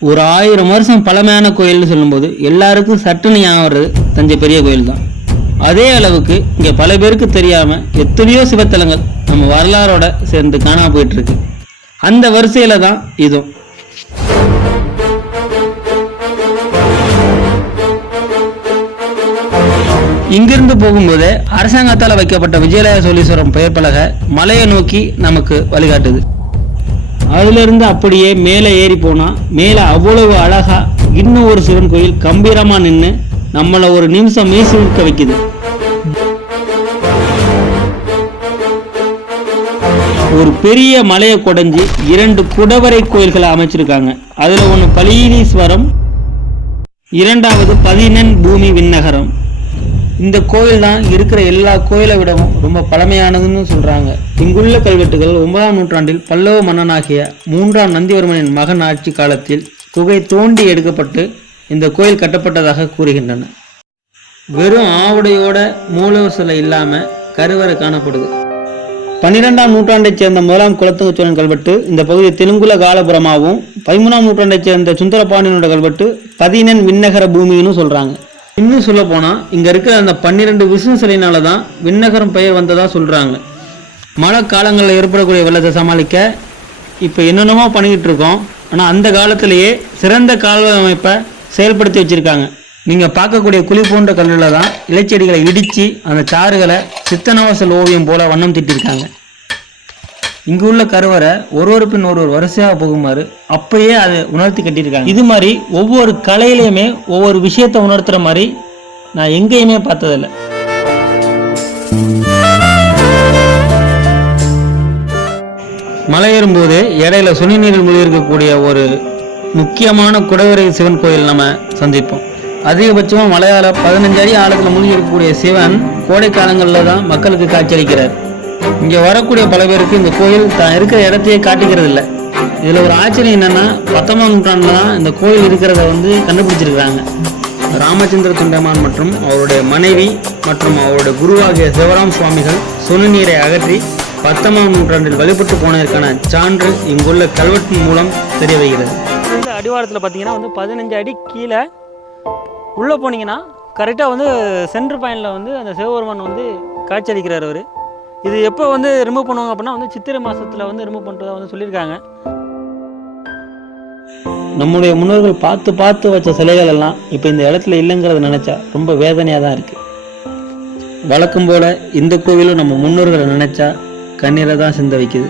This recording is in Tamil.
ஒரு ஆயிரம் வருஷம் பழமையான கோயில்னு சொல்லும்போது எல்லாருக்கும் சட்டுன்னு ஞாபகம் வர்றது தஞ்சை பெரிய கோயில் தான் அதே அளவுக்கு இங்கே பல பேருக்கு தெரியாமல் எத்தனையோ சிவத்தலங்கள் நம்ம வரலாறோட சேர்ந்து காணாம போயிட்டு இருக்கு அந்த வரிசையில் தான் இதுவும் இங்கிருந்து போகும்போது அரசாங்கத்தால் வைக்கப்பட்ட விஜயலய சோழீஸ்வரம் பெயர் பலகை மலையை நோக்கி நமக்கு வழிகாட்டுது. அதிலிருந்து அப்படியே மேலே ஏறி போனால் மேலே அவ்வளவு அழகா இன்னும் ஒரு சிவன் கோயில் கம்பீரமாக நின்று நம்மளை ஒரு நிமிஷம் மீசி வைக்குது. ஒரு பெரிய மலையை குடைஞ்சி இரண்டு குடவரை கோயில்களை அமைச்சிருக்காங்க. அதில் ஒன்று பலீனீஸ்வரம் இரண்டாவது பதினெண் பூமி விண்ணகரம். இந்த கோயில் தான் இருக்கிற எல்லா கோயிலை விடவும் ரொம்ப பழமையானதுன்னு சொல்றாங்க. இங்குள்ள கல்வெட்டுகள் ஒன்பதாம் நூற்றாண்டில் பல்லவ மன்னனாகிய மூன்றாம் நந்திவர்மனின் மகன் ஆட்சி காலத்தில் குகை தோண்டி எடுக்கப்பட்டு இந்த கோயில் கட்டப்பட்டதாக கூறுகின்றன. வெறும் ஆவுடையோட மூலவர் சிலை இல்லாம கருவறை காணப்படுது. பன்னிரெண்டாம் நூற்றாண்டைச் சேர்ந்த முதலாம் குலத்துங்க சோழன் கல்வெட்டு இந்த பகுதி தெலுங்குல காலபுரமாகவும் பதிமூணாம் நூற்றாண்டைச் சேர்ந்த சுந்தரபாண்டியனோட கல்வெட்டு பதினெண் விண்ணகர பூமின்னு சொல்றாங்க. இன்னும் சொல்ல போனால் இங்கே இருக்கிற அந்த பன்னிரெண்டு விஷ்ணு சிலையினால தான் விண்ணகரம் பெயர் வந்ததாக சொல்கிறாங்க மழை காலங்களில் ஏற்படக்கூடிய வெள்ளத்தை சமாளிக்க இப்போ என்னென்னமோ பண்ணிக்கிட்டு இருக்கோம். ஆனால் அந்த காலத்திலேயே சிறந்த கால அமைப்பை செயல்படுத்தி வச்சுருக்காங்க. நீங்கள் பார்க்கக்கூடிய குழி போன்ற கல்லில் தான் இலைச்செடிகளை இடித்து அந்த சாறுகளை சித்தனவாசல் ஓவியம் போல் வண்ணம் திட்டிருக்காங்க. இங்கு உள்ள கருவறை ஒரு ஒரு பின் ஒரு ஒரு வரிசையாக போகுமாறு அப்பயே அதை உணர்த்தி கட்டியிருக்காங்க. இது மாதிரி ஒவ்வொரு கலையிலையுமே ஒவ்வொரு விஷயத்தை உணர்த்துற மாதிரி நான் எங்கேயுமே பார்த்ததில்ல. மலை ஏறும்போது இடையில சுனி நீரில் மூழ்கி இருக்கக்கூடிய ஒரு முக்கியமான குடவரை சிவன் கோயில் நம்ம சந்திப்போம். அதிகபட்சமாக மலையாள பதினஞ்சு அடி ஆழத்தில் மூழ்கி இருக்கக்கூடிய சிவன் கோடை காலங்களில் தான் மக்களுக்கு காட்சியளிக்கிறார் இங்கே வரக்கூடிய பல பேருக்கு இந்த கோயில் தான் இருக்கிற இடத்தையே காட்டிக்கிறது இல்லை இதில் ஒரு ஆச்சரியம் என்னன்னா பத்தொன்பதாம் நூற்றாண்டில் தான் இந்த கோயில் இருக்கிறத வந்து கண்டுபிடிச்சிருக்கிறாங்க. ராமச்சந்திர தொண்டைமான் மற்றும் அவருடைய மனைவி மற்றும் அவருடைய குருவாகிய சிவராம் சுவாமிகள் சுடுநீரை அகற்றி பத்தொன்பதாம் நூற்றாண்டில் வழிபட்டு போனதற்கான சான்று இங்குள்ள கல்வெட்டு மூலம் தெரிய வருகிறது இந்த அடிவாரத்தில் பார்த்தீங்கன்னா வந்து பதினஞ்சு அடி கீழே உள்ளே போனீங்கன்னா கரெக்டாக வந்து சென்ட்ரு பாயிண்டில் வந்து அந்த சிவபெருமான் வந்து காட்சியளிக்கிறார் அவர். இது எப்போ வந்து ரிமூவ் பண்ணுவாங்க அப்படின்னா வந்து சித்திரை மாதத்தில் வந்து ரிமூவ் பண்ணுறதா வந்து சொல்லியிருக்காங்க. நம்முடைய முன்னோர்கள் பார்த்து பார்த்து வச்ச சிலைகள் எல்லாம் இப்போ இந்த இடத்துல இல்லைங்கிறத நினச்சா ரொம்ப வேதனையாக தான் இருக்குது வழக்கம் போல் இந்த கோவிலும் நம்ம முன்னோர்களை நினச்சா கண்ணீரை தான் சிந்த வைக்குது.